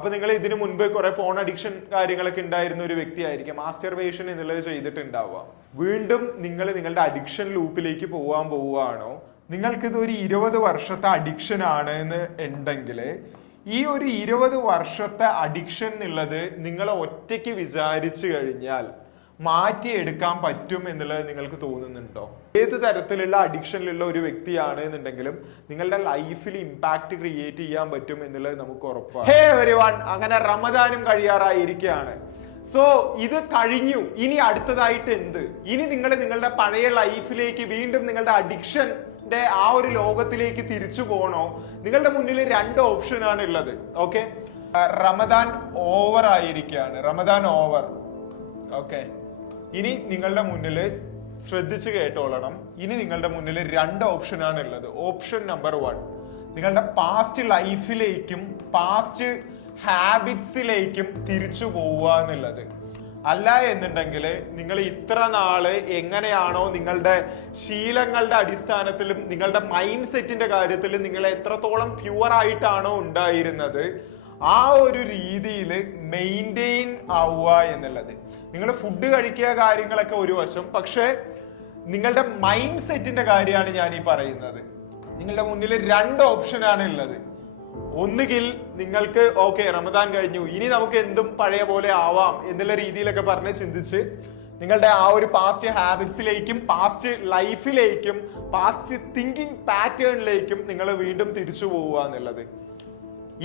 അപ്പൊ നിങ്ങൾ ഇതിനു മുൻപ് കുറെ ഫോൺ അഡിക്ഷൻ കാര്യങ്ങളൊക്കെ ഉണ്ടായിരുന്ന ഒരു വ്യക്തിയായിരിക്കും. മാസ്റ്റർബേഷൻ എന്നുള്ളത് ചെയ്തിട്ടുണ്ടാവുക. വീണ്ടും നിങ്ങൾ നിങ്ങളുടെ അഡിക്ഷൻ ലൂപ്പിലേക്ക് പോവാൻ പോവുകയാണോ? നിങ്ങൾക്കിത് ഒരു ഇരുപത് വർഷത്തെ അഡിക്ഷൻ ആണ് എന്ന് ഉണ്ടെങ്കിൽ ഈ ഒരു ഇരുപത് വർഷത്തെ അഡിക്ഷൻ എന്നുള്ളത് നിങ്ങൾ ഒറ്റയ്ക്ക് വിചാരിച്ചു കഴിഞ്ഞാൽ മാറ്റിയെടുക്കാൻ പറ്റും എന്നുള്ളത് നിങ്ങൾക്ക് തോന്നുന്നുണ്ടോ? ഏത് തരത്തിലുള്ള അഡിക്ഷനിലുള്ള ഒരു വ്യക്തിയാണ് എന്നുണ്ടെങ്കിലും നിങ്ങളുടെ ലൈഫിൽ ഇമ്പാക്ട് ക്രിയേറ്റ് ചെയ്യാൻ പറ്റും എന്നുള്ളത് നമുക്ക് ഉറപ്പാണ്. ഹേ വൺ അങ്ങനെ റമദാനും കഴിയാറായിരിക്കുകയാണ്. സോ ഇത് കഴിഞ്ഞു. ഇനി അടുത്തതായിട്ട് എന്ത്? ഇനി നിങ്ങൾ നിങ്ങളുടെ പഴയ ലൈഫിലേക്ക് വീണ്ടും നിങ്ങളുടെ അഡിക്ഷൻ ആ ഒരു ലോകത്തിലേക്ക് തിരിച്ചു പോകണോ? നിങ്ങളുടെ മുന്നിൽ രണ്ട് ഓപ്ഷൻ ആണ് ഉള്ളത്. ഓക്കെ റമദാൻ ഓവർ ആയിരിക്കുകയാണ്. റമദാൻ ഓവർ ഓക്കെ ഇനി നിങ്ങളുടെ മുന്നിൽ ശ്രദ്ധിച്ച് കേട്ടോളണം. ഇനി നിങ്ങളുടെ മുന്നിൽ രണ്ട് ഓപ്ഷനാണ് ഉള്ളത്. ഓപ്ഷൻ നമ്പർ വൺ നിങ്ങളുടെ പാസ്റ്റ് ലൈഫിലേക്കും പാസ്റ്റ് ഹാബിറ്റ്സിലേക്കും തിരിച്ചു പോവുക എന്നുള്ളത്. അല്ല എന്നുണ്ടെങ്കിൽ നിങ്ങൾ ഇത്ര നാൾ എങ്ങനെയാണോ നിങ്ങളുടെ ശീലങ്ങളുടെ അടിസ്ഥാനത്തിലും നിങ്ങളുടെ മൈൻഡ് സെറ്റിന്റെ കാര്യത്തിലും നിങ്ങൾ എത്രത്തോളം പ്യുവർ ആയിട്ടാണോ ഉണ്ടായിരുന്നത് ആ ഒരു രീതിയിൽ മെയിന്റെയിൻ ആവുക എന്നുള്ളത്. നിങ്ങൾ ഫുഡ് കഴിക്കുക കാര്യങ്ങളൊക്കെ ഒരു വശം. പക്ഷേ നിങ്ങളുടെ മൈൻഡ് സെറ്റിന്റെ കാര്യമാണ് ഞാൻ ഈ പറയുന്നത്. നിങ്ങളുടെ മുന്നിൽ രണ്ട് ഓപ്ഷൻ ആണ് ഉള്ളത്. ഒന്നുകിൽ നിങ്ങൾക്ക് ഓക്കെ റമദാൻ കഴിഞ്ഞു. ഇനി നമുക്ക് എന്തും പഴയ പോലെ ആവാം എന്നുള്ള രീതിയിലൊക്കെ പറഞ്ഞ് ചിന്തിച്ച് നിങ്ങളുടെ ആ ഒരു പാസ്റ്റ് ഹാബിറ്റ്സിലേക്കും പാസ്റ്റ് ലൈഫിലേക്കും പാസ്റ്റ് തിങ്കിങ് പാറ്റേണിലേക്കും നിങ്ങൾ വീണ്ടും തിരിച്ചു പോവുക എന്നുള്ളത്.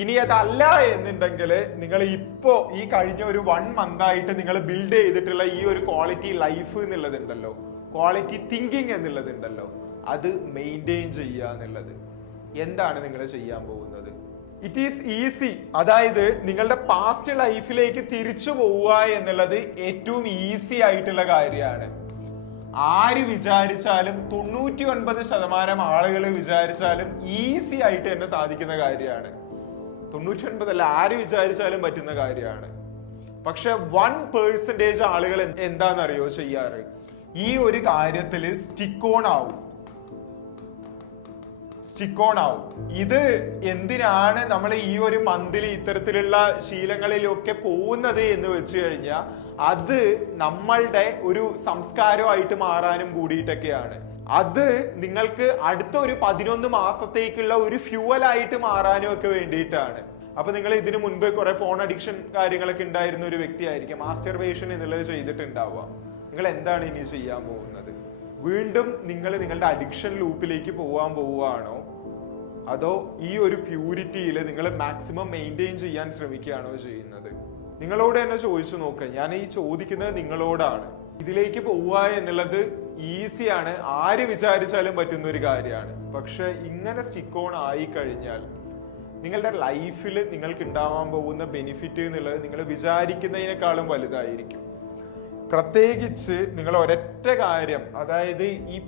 ഇനി അതല്ല എന്നുണ്ടെങ്കിൽ നിങ്ങൾ ഇപ്പോ ഈ കഴിഞ്ഞ ഒരു വൺ മന്ത് ആയിട്ട് നിങ്ങൾ ബിൽഡ് ചെയ്തിട്ടുള്ള ഈ ഒരു ക്വാളിറ്റി ലൈഫ് എന്നുള്ളതുണ്ടല്ലോ. ക്വാളിറ്റി തിങ്കിങ് എന്നുള്ളതുണ്ടല്ലോ. അത് മെയിന്റെയിൻ ചെയ്യുക എന്നുള്ളത്. എന്താണ് നിങ്ങൾ ചെയ്യാൻ പോകുന്നത്? ഇറ്റ് ഈസ് ഈസി അതായത് നിങ്ങളുടെ പാസ്റ്റ് ലൈഫിലേക്ക് തിരിച്ചു പോവുക എന്നുള്ളത് ഏറ്റവും ഈസി ആയിട്ടുള്ള കാര്യമാണ്. ആര് വിചാരിച്ചാലും തൊണ്ണൂറ്റി ഒൻപത് ശതമാനം ആളുകൾ വിചാരിച്ചാലും ഈസി ആയിട്ട് തന്നെ സാധിക്കുന്ന കാര്യമാണ്. തൊണ്ണൂറ്റി ഒൻപതല്ല ആര് വിചാരിച്ചാലും പറ്റുന്ന കാര്യമാണ്. പക്ഷെ വൺ പേഴ്സന്റേജ് ആളുകൾ എന്താണെന്നറിയോ ചെയ്യാറ്? ഈ ഒരു കാര്യത്തിൽ സ്റ്റിക്ക് ഓൺ ആവും. സ്റ്റിക്ക് ഓൺ ആവും. ഇത് എന്തിനാണ് നമ്മൾ ഈ ഒരു മന്തിൽ ഇത്തരത്തിലുള്ള ശീലങ്ങളിലൊക്കെ പോകുന്നത് എന്ന് വെച്ച് കഴിഞ്ഞാൽ അത് നമ്മളുടെ ഒരു സംസ്കാരമായിട്ട് മാറാനും കൂടിയിട്ടൊക്കെയാണ്. അത് നിങ്ങൾക്ക് അടുത്ത ഒരു പതിനൊന്ന് മാസത്തേക്കുള്ള ഒരു ഫ്യൂവൽ ആയിട്ട് മാറാനും ഒക്കെ വേണ്ടിയിട്ടാണ്. അപ്പൊ നിങ്ങൾ ഇതിനു മുൻപ് കുറെ ഫോൺ അഡിക്ഷൻ കാര്യങ്ങളൊക്കെ ഉണ്ടായിരുന്ന ഒരു വ്യക്തിയായിരിക്കും. മാസ്റ്റർബേഷൻ എന്നുള്ളത് ചെയ്തിട്ടുണ്ടാവുക. നിങ്ങൾ എന്താണ് ഇനി ചെയ്യാൻ പോകുന്നത്? വീണ്ടും നിങ്ങൾ നിങ്ങളുടെ അഡിക്ഷൻ ലൂപ്പിലേക്ക് പോകാൻ പോവുകയാണോ? അതോ ഈ ഒരു പ്യൂരിറ്റിയിൽ നിങ്ങൾ മാക്സിമം മെയിന്റെയിൻ ചെയ്യാൻ ശ്രമിക്കുകയാണോ ചെയ്യുന്നത്? നിങ്ങളോട് തന്നെ ചോദിച്ചു നോക്കുക ഞാൻ ഈ ചോദിക്കുന്നത് നിങ്ങളോടാണ്. ഇതിലേക്ക് പോവുക എന്നുള്ളത് ഈസിയാണ്. ആര് വിചാരിച്ചാലും പറ്റുന്ന ഒരു കാര്യമാണ്. പക്ഷെ ഇങ്ങനെ സ്റ്റിക്ക് ഓൺ ആയി കഴിഞ്ഞാൽ നിങ്ങളുടെ ലൈഫിൽ നിങ്ങൾക്ക് ഉണ്ടാവാൻ പോകുന്ന ബെനിഫിറ്റ് എന്നുള്ളത് നിങ്ങൾ വിചാരിക്കുന്നതിനേക്കാളും വലുതായിരിക്കും. പ്രത്യേകിച്ച് നിങ്ങൾ ഒരൊറ്റ കാര്യം അതായത് ഈ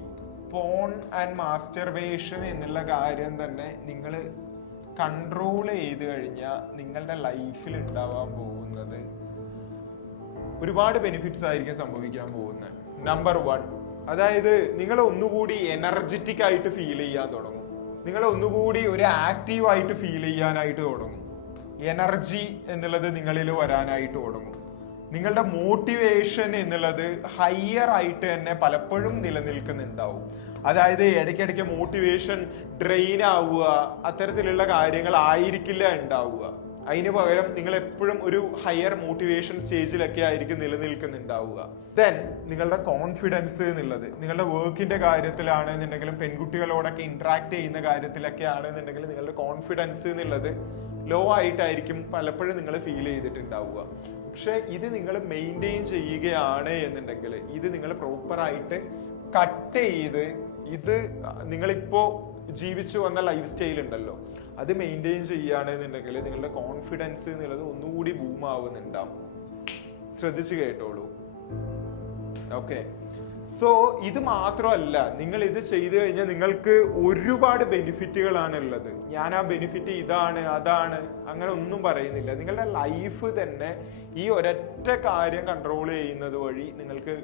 പോൺ ആൻഡ് മാസ്റ്റർബേഷൻ എന്നുള്ള കാര്യം തന്നെ നിങ്ങൾ കൺട്രോൾ ചെയ്ത് കഴിഞ്ഞാൽ നിങ്ങളുടെ ലൈഫിൽ ഉണ്ടാവാൻ പോകുന്നത് ഒരുപാട് ബെനിഫിറ്റ്സ് ആയിരിക്കും സംഭവിക്കാൻ പോകുന്നത്. നമ്പർ വൺ അതായത് നിങ്ങൾ ഒന്നുകൂടി എനർജറ്റിക് ആയിട്ട് ഫീൽ ചെയ്യാൻ തുടങ്ങും. നിങ്ങൾ ഒന്നുകൂടി ഒരു ആക്റ്റീവ് ആയിട്ട് ഫീൽ ചെയ്യാനായിട്ട് തുടങ്ങും. എനർജി എന്നുള്ളത് നിങ്ങളിൽ വരാനായിട്ട് തുടങ്ങും. നിങ്ങളുടെ മോട്ടിവേഷൻ എന്നുള്ളത് ഹയർ ആയിട്ട് തന്നെ പലപ്പോഴും നിലനിൽക്കുന്നുണ്ടാവും. അതായത് ഇടയ്ക്കിടയ്ക്ക് മോട്ടിവേഷൻ ഡ്രെയിൻ ആവുക അത്തരത്തിലുള്ള കാര്യങ്ങൾ ആയിരിക്കില്ല ഉണ്ടാവുക. അതിന് പകരം നിങ്ങൾ എപ്പോഴും ഒരു ഹയർ മോട്ടിവേഷൻ സ്റ്റേജിലൊക്കെ ആയിരിക്കും നിലനിൽക്കുന്നുണ്ടാവുക. ദെൻ നിങ്ങളുടെ കോൺഫിഡൻസ് എന്നുള്ളത് നിങ്ങളുടെ വർക്കിന്റെ കാര്യത്തിലാണെന്നുണ്ടെങ്കിലും പെൺകുട്ടികളോടൊക്കെ ഇന്ററാക്ട് ചെയ്യുന്ന കാര്യത്തിലൊക്കെ ആണെന്നുണ്ടെങ്കിൽ നിങ്ങളുടെ കോൺഫിഡൻസ് എന്നുള്ളത് ലോ ആയിട്ടായിരിക്കും പലപ്പോഴും നിങ്ങൾ ഫീൽ ചെയ്തിട്ടുണ്ടാവുക. പക്ഷെ ഇത് നിങ്ങൾ മെയിന്റെയിൻ ചെയ്യുകയാണ് എന്നുണ്ടെങ്കിൽ ഇത് നിങ്ങൾ പ്രോപ്പറായിട്ട് കട്ട് ചെയ്ത് ഇത് നിങ്ങളിപ്പോ ജീവിച്ചു വന്ന ലൈഫ് സ്റ്റൈൽ ഉണ്ടല്ലോ. അത് മെയിന്റെയിൻ ചെയ്യുകയാണെന്നുണ്ടെങ്കിൽ നിങ്ങളുടെ കോൺഫിഡൻസ് എന്നുള്ളത് ഒന്നുകൂടി ബൂം ആവുന്നുണ്ടാവും. ശ്രദ്ധിച്ചു കേട്ടോളൂ. ഓക്കെ സോ ഇത് മാത്രമല്ല നിങ്ങൾ ഇത് ചെയ്തു കഴിഞ്ഞാൽ നിങ്ങൾക്ക് ഒരുപാട് ബെനിഫിറ്റുകളാണ് ഉള്ളത് ഞാൻ ആ ബെനിഫിറ്റ് ഇതാണ് അതാണ് അങ്ങനെ ഒന്നും പറയുന്നില്ല. നിങ്ങളുടെ ലൈഫ് തന്നെ ഈ ഒരൊറ്റ കാര്യം കൺട്രോൾ ചെയ്യുന്നത് വഴി നിങ്ങൾക്ക്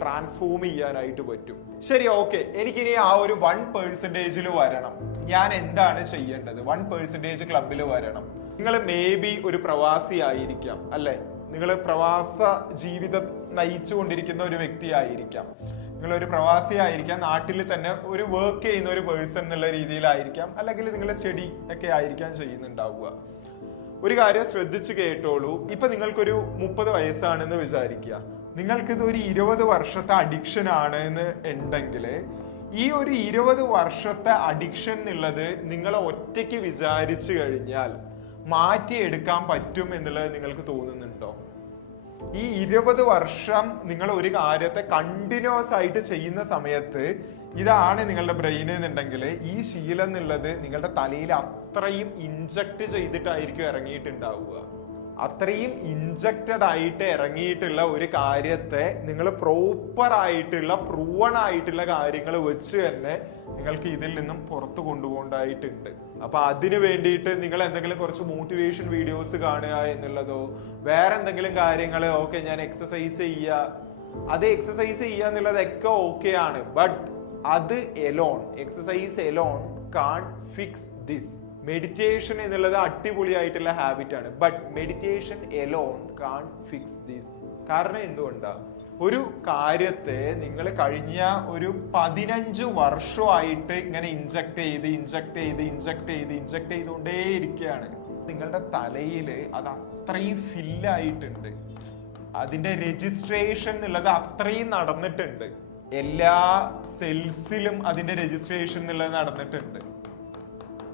ട്രാൻസ്ഫോം ചെയ്യാനായിട്ട് പറ്റും. ശരി ഓക്കെ എനിക്കിനി ആ ഒരു വൺ പേഴ്സന്റേജിൽ വരണം. ഞാൻ എന്താണ് ചെയ്യേണ്ടത്? വൺ പേഴ്സന്റേജ് ക്ലബിൽ വരണം. നിങ്ങൾ മേ ബി ഒരു പ്രവാസി ആയിരിക്കാം അല്ലെ? നിങ്ങൾ പ്രവാസ ജീവിതം നയിച്ചു കൊണ്ടിരിക്കുന്ന ഒരു വ്യക്തി ആയിരിക്കാം. നിങ്ങൾ ഒരു പ്രവാസി ആയിരിക്കാം നാട്ടിൽ തന്നെ ഒരു വർക്ക് ചെയ്യുന്ന ഒരു പേഴ്സൺ എന്നുള്ള രീതിയിലായിരിക്കാം അല്ലെങ്കിൽ നിങ്ങൾ സ്റ്റഡി ഒക്കെ ആയിരിക്കാം ചെയ്യുന്നുണ്ടാവുക. ഒരു കാര്യം ശ്രദ്ധിച്ചു കേട്ടോളൂ. ഇപ്പൊ നിങ്ങൾക്കൊരു മുപ്പത് വയസ്സാണെന്ന് വിചാരിക്കുക. നിങ്ങൾക്കിത് ഒരു ഇരുപത് വർഷത്തെ അഡിക്ഷൻ ആണ് എന്ന് ഉണ്ടെങ്കിൽ ഈ ഒരു ഇരുപത് വർഷത്തെ അഡിക്ഷൻ എന്നുള്ളത് നിങ്ങൾ ഒറ്റയ്ക്ക് വിചാരിച്ചു കഴിഞ്ഞാൽ മാറ്റിയെടുക്കാൻ പറ്റും എന്നുള്ളത് നിങ്ങൾക്ക് തോന്നുന്നുണ്ടോ? ഈ ഇരുപത് വർഷം നിങ്ങൾ ഒരു കാര്യത്തെ കണ്ടിന്യൂസ് ആയിട്ട് ചെയ്യുന്ന സമയത്ത് ഇതാണ് നിങ്ങളുടെ ബ്രെയിൻ എന്നുണ്ടെങ്കിൽ ഈ ശീലം എന്നുള്ളത് നിങ്ങളുടെ തലയിൽ അത്രയും ഇൻജക്ട് ചെയ്തിട്ടായിരിക്കും ഇറങ്ങിയിട്ടുണ്ടാവുക. അത്രയും ഇൻജക്റ്റഡ് ആയിട്ട് ഇറങ്ങിയിട്ടുള്ള ഒരു കാര്യത്തെ നിങ്ങൾ പ്രോപ്പർ ആയിട്ടുള്ള പ്രൂവൺ ആയിട്ടുള്ള കാര്യങ്ങൾ വെച്ച് തന്നെ നിങ്ങൾക്ക് ഇതിൽ നിന്നും പുറത്തു കൊണ്ടുപോകേണ്ടതായിട്ടുണ്ട്. അപ്പൊ അതിനു വേണ്ടിയിട്ട് നിങ്ങൾ എന്തെങ്കിലും കുറച്ച് മോട്ടിവേഷൻ വീഡിയോസ് കാണുക എന്നുള്ളതോ വേറെ എന്തെങ്കിലും കാര്യങ്ങൾ ഓക്കെ ഞാൻ എക്സസൈസ് ചെയ്യുക. അത് എക്സസൈസ് ചെയ്യുക എന്നുള്ളതൊക്കെ ഓക്കെ ആണ്. ബട്ട് അത് alone exercise alone can fix this meditation എന്നുള്ളത് അടിപൊളിയായിട്ടുള്ള ആണ്. But meditation alone can fix this കാരണം എന്തുകൊണ്ടാ? ഒരു കാര്യത്തെ നിങ്ങൾ കഴിഞ്ഞ ഒരു പതിനഞ്ച് വർഷമായിട്ട് ഇങ്ങനെ ഇഞ്ചക്ട് ചെയ്ത് ഇഞ്ചക്ട് ചെയ്ത് ഇഞ്ചക്ട് ചെയ്ത് ഇഞ്ചക്ട് ചെയ്തുകൊണ്ടേ ഇരിക്കുകയാണ് നിങ്ങളുടെ തലയിൽ അത് അത്രയും ഫില്ലായിട്ടുണ്ട് അതിന്റെ രജിസ്ട്രേഷൻ എന്നുള്ളത് അത്രയും നടന്നിട്ടുണ്ട്. എല്ലാ സെൽസിലും അതിന്റെ രജിസ്ട്രേഷൻ എന്നുള്ളത് നടന്നിട്ടുണ്ട്.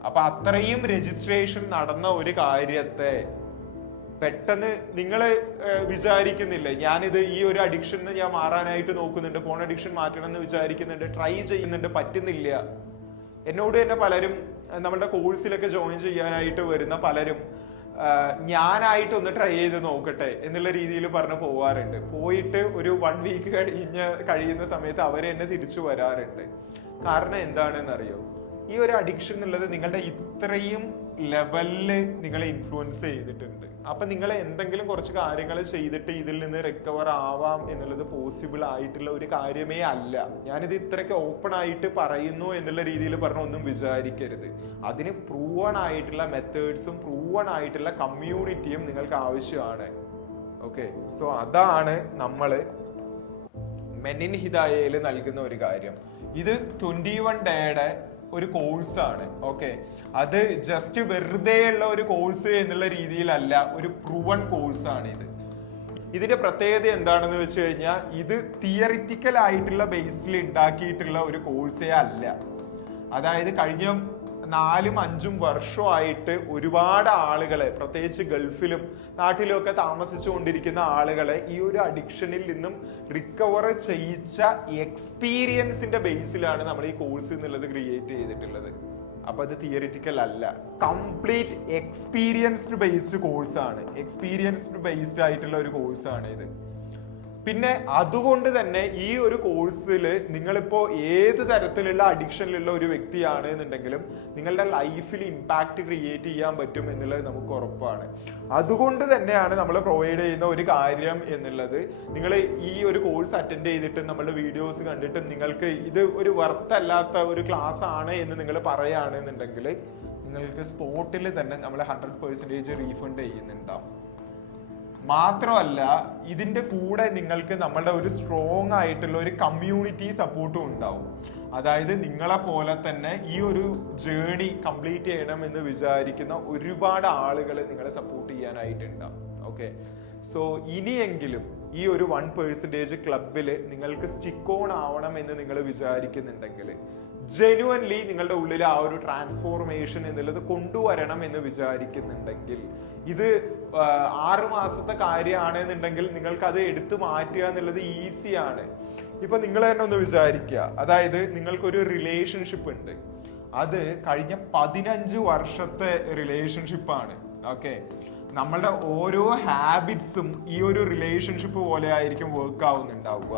അപ്പൊ അത്രയും രജിസ്ട്രേഷൻ നടന്ന ഒരു കാര്യത്തെ പെട്ടെന്ന് നിങ്ങൾ വിചാരിക്കുന്നില്ലേ? ഞാനിത് ഈ ഒരു അഡിക്ഷൻ ഞാൻ മാറാനായിട്ട് നോക്കുന്നുണ്ട് ഫോൺ അഡിക്ഷൻ മാറ്റണം എന്ന് വിചാരിക്കുന്നുണ്ട് ട്രൈ ചെയ്യുന്നുണ്ട് പറ്റുന്നില്ല. എന്നോട് തന്നെ പലരും നമ്മുടെ കോഴ്സിലൊക്കെ ജോയിൻ ചെയ്യാനായിട്ട് വരുന്ന പലരും ഞാനായിട്ട് ഒന്ന് ട്രൈ ചെയ്ത് നോക്കട്ടെ എന്നുള്ള രീതിയിൽ പറഞ്ഞ് പോവാറുണ്ട്. പോയിട്ട് ഒരു വൺ വീക്ക് കഴിഞ്ഞ് കഴിയുന്ന സമയത്ത് അവർ എന്നെ തിരിച്ചു വരാറുണ്ട്. കാരണം എന്താണെന്ന് അറിയോ ഈ ഒരു അഡിക്ഷൻ എന്നുള്ളത് നിങ്ങളുടെ ഇത്രയും ലെവലിൽ നിങ്ങളെ ഇൻഫ്ലുവൻസ് ചെയ്തിട്ടുണ്ട്. അപ്പൊ നിങ്ങൾ എന്തെങ്കിലും കുറച്ച് കാര്യങ്ങൾ ചെയ്തിട്ട് ഇതിൽ നിന്ന് റിക്കവർ ആവാം എന്നുള്ളത് പോസിബിൾ ആയിട്ടുള്ള ഒരു കാര്യമേ അല്ല. ഞാനിത് ഇത്രയ്ക്ക് ഓപ്പൺ ആയിട്ട് പറയുന്നു എന്നുള്ള രീതിയിൽ പറഞ്ഞ ഒന്നും വിചാരിക്കരുത്. അതിന് പ്രൂവൺ ആയിട്ടുള്ള മെത്തേഡ്സും പ്രൂവൺ ആയിട്ടുള്ള കമ്മ്യൂണിറ്റിയും നിങ്ങൾക്ക് ആവശ്യമാണ്. ഓക്കെ സോ അതാണ് നമ്മൾ മെനിൻ ഹിതായയിൽ നൽകുന്ന ഒരു കാര്യം. ഇത് ട്വന്റി വൺ ഡേയുടെ ഒരു കോഴ്സാണ് ഓക്കെ അത് ജസ്റ്റ് വെറുതെ ഉള്ള ഒരു കോഴ്സ് എന്നുള്ള രീതിയിലല്ല ഒരു പ്രൂവൺ കോഴ്സാണ് ഇത്. ഇതിന്റെ പ്രത്യേകത എന്താണെന്ന് വെച്ച് കഴിഞ്ഞാൽ ഇത് തിയറിറ്റിക്കൽ ആയിട്ടുള്ള ബേസിൽ ഉണ്ടാക്കിയിട്ടുള്ള ഒരു കോഴ്സേ അല്ല. അതായത് കഴിഞ്ഞ നാലും അഞ്ചും വർഷമായിട്ട് ഒരുപാട് ആളുകളെ പ്രത്യേകിച്ച് ഗൾഫിലും നാട്ടിലും ഒക്കെ താമസിച്ചുകൊണ്ടിരിക്കുന്ന ആളുകളെ ഈ ഒരു അഡിക്ഷനിൽ നിന്നും റിക്കവർ ചെയ്യിച്ച എക്സ്പീരിയൻസിന്റെ ബേസിലാണ് നമ്മൾ ഈ കോഴ്സ് എന്നുള്ളത് ക്രിയേറ്റ് ചെയ്തിട്ടുള്ളത്. അപ്പൊ അത് തിയറിറ്റിക്കൽ അല്ല. കംപ്ലീറ്റ് എക്സ്പീരിയൻസ്ഡ് ബേസ്ഡ് കോഴ്സാണ് എക്സ്പീരിയൻസ്ഡ് ബേസ്ഡ് ആയിട്ടുള്ള ഒരു കോഴ്സാണ് ഇത്. പിന്നെ അതുകൊണ്ട് തന്നെ ഈ ഒരു കോഴ്സിൽ നിങ്ങളിപ്പോൾ ഏത് തരത്തിലുള്ള അഡിക്ഷനിലുള്ള ഒരു വ്യക്തിയാണ് എന്നുണ്ടെങ്കിലും നിങ്ങളുടെ ലൈഫിൽ ഇമ്പാക്റ്റ് ക്രിയേറ്റ് ചെയ്യാൻ പറ്റും എന്നുള്ളത് നമുക്ക് ഉറപ്പാണ്. അതുകൊണ്ട് തന്നെയാണ് നമ്മൾ പ്രൊവൈഡ് ചെയ്യുന്ന ഒരു കാര്യം എന്നുള്ളത്. നിങ്ങൾ ഈ ഒരു കോഴ്സ് അറ്റൻഡ് ചെയ്തിട്ടും നമ്മളുടെ വീഡിയോസ് കണ്ടിട്ടും നിങ്ങൾക്ക് ഇത് ഒരു വർത്തല്ലാത്ത ഒരു ക്ലാസ് ആണ് എന്ന് നിങ്ങൾ പറയുകയാണെന്നുണ്ടെങ്കിൽ നിങ്ങൾക്ക് സ്പോട്ടിൽ തന്നെ നമ്മൾ ഹൺഡ്രഡ് പെർസെന്റേജ് റീഫണ്ട് ചെയ്യുന്നുണ്ടാവും. മാത്രമല്ല ഇതിന്റെ കൂടെ നിങ്ങൾക്ക് നമ്മളുടെ ഒരു സ്ട്രോങ് ആയിട്ടുള്ള ഒരു കമ്മ്യൂണിറ്റി സപ്പോർട്ടും ഉണ്ടാവും. അതായത് നിങ്ങളെ പോലെ തന്നെ ഈ ഒരു ജേണി കംപ്ലീറ്റ് ചെയ്യണം എന്ന് വിചാരിക്കുന്ന ഒരുപാട് ആളുകൾ നിങ്ങളെ സപ്പോർട്ട് ചെയ്യാനായിട്ടുണ്ടാവും ഓക്കെ സോ ഇനിയെങ്കിലും ഈ ഒരു വൺ പേഴ്സന്റേജ് ക്ലബിൽ നിങ്ങൾക്ക് സ്റ്റിക്ക് ഓൺ ആവണം എന്ന് നിങ്ങൾ വിചാരിക്കുന്നുണ്ടെങ്കിൽ ജെനുവൻലി നിങ്ങളുടെ ഉള്ളിൽ ആ ഒരു ട്രാൻസ്ഫോർമേഷൻ എന്നുള്ളത് കൊണ്ടുവരണം എന്ന് വിചാരിക്കുന്നുണ്ടെങ്കിൽ ഇത് ആറ് മാസത്തെ കാര്യമാണ് എന്നുണ്ടെങ്കിൽ നിങ്ങൾക്ക് അത് എടുത്തു മാറ്റുക എന്നുള്ളത് ഈസിയാണ് ഇപ്പൊ നിങ്ങൾ തന്നെ ഒന്ന് വിചാരിക്കുക. അതായത് നിങ്ങൾക്കൊരു റിലേഷൻഷിപ്പ് ഉണ്ട്. അത് കഴിഞ്ഞ പതിനഞ്ച് വർഷത്തെ റിലേഷൻഷിപ്പാണ് ഓക്കെ നമ്മളുടെ ഓരോ ഹാബിറ്റ്സും ഈ ഒരു റിലേഷൻഷിപ്പ് പോലെ ആയിരിക്കും വർക്ക് ആവുന്നുണ്ടാവുക.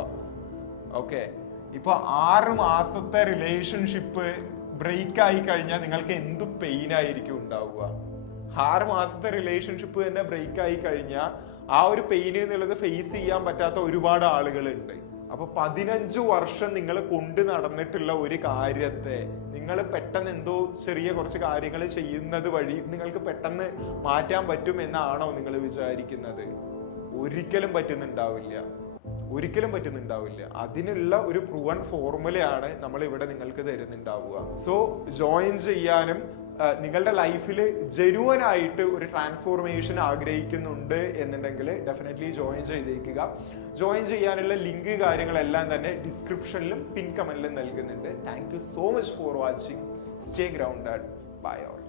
ഓക്കെ ഇപ്പൊ ആറ് മാസത്തെ റിലേഷൻഷിപ്പ് ബ്രേക്ക് ആയി കഴിഞ്ഞാൽ നിങ്ങൾക്ക് എന്ത് പെയിൻ ആയിരിക്കും ഉണ്ടാവുക? ആറ് മാസത്തെ റിലേഷൻഷിപ്പ് തന്നെ ബ്രേക്ക് ആയി കഴിഞ്ഞാൽ ആ ഒരു പെയിൻ എന്നുള്ളത് ഫേസ് ചെയ്യാൻ പറ്റാത്ത ഒരുപാട് ആളുകളുണ്ട്. അപ്പൊ പതിനഞ്ചു വർഷം നിങ്ങൾ കൊണ്ടു നടന്നിട്ടുള്ള ഒരു കാര്യത്തെ നിങ്ങൾ പെട്ടെന്ന് എന്തോ ചെറിയ കുറച്ച് കാര്യങ്ങൾ ചെയ്യുന്നത് വഴി നിങ്ങൾക്ക് പെട്ടെന്ന് മാറ്റാൻ പറ്റും എന്നാണോ നിങ്ങൾ വിചാരിക്കുന്നത്? ഒരിക്കലും പറ്റുന്നുണ്ടാവില്ല. ഒരിക്കലും പറ്റുന്നുണ്ടാവില്ല. അതിനുള്ള ഒരു പ്രൂവൺ ഫോർമുലയാണ് നമ്മൾ ഇവിടെ നിങ്ങൾക്ക് തരുന്നുണ്ടാവുക. സോ ജോയിൻ ചെയ്യാനും നിങ്ങളുടെ ലൈഫിൽ ജെനുവനായിട്ട് ഒരു ട്രാൻസ്ഫോർമേഷൻ ആഗ്രഹിക്കുന്നുണ്ട് എന്നുണ്ടെങ്കിൽ ഡെഫിനറ്റ്ലി ജോയിൻ ചെയ്തേക്കുക. ജോയിൻ ചെയ്യാനുള്ള ലിങ്ക് കാര്യങ്ങളെല്ലാം തന്നെ ഡിസ്ക്രിപ്ഷനിലും പിൻ കമന്റിലും നൽകുന്നുണ്ട്. Thank you so much for watching stay grounded bye all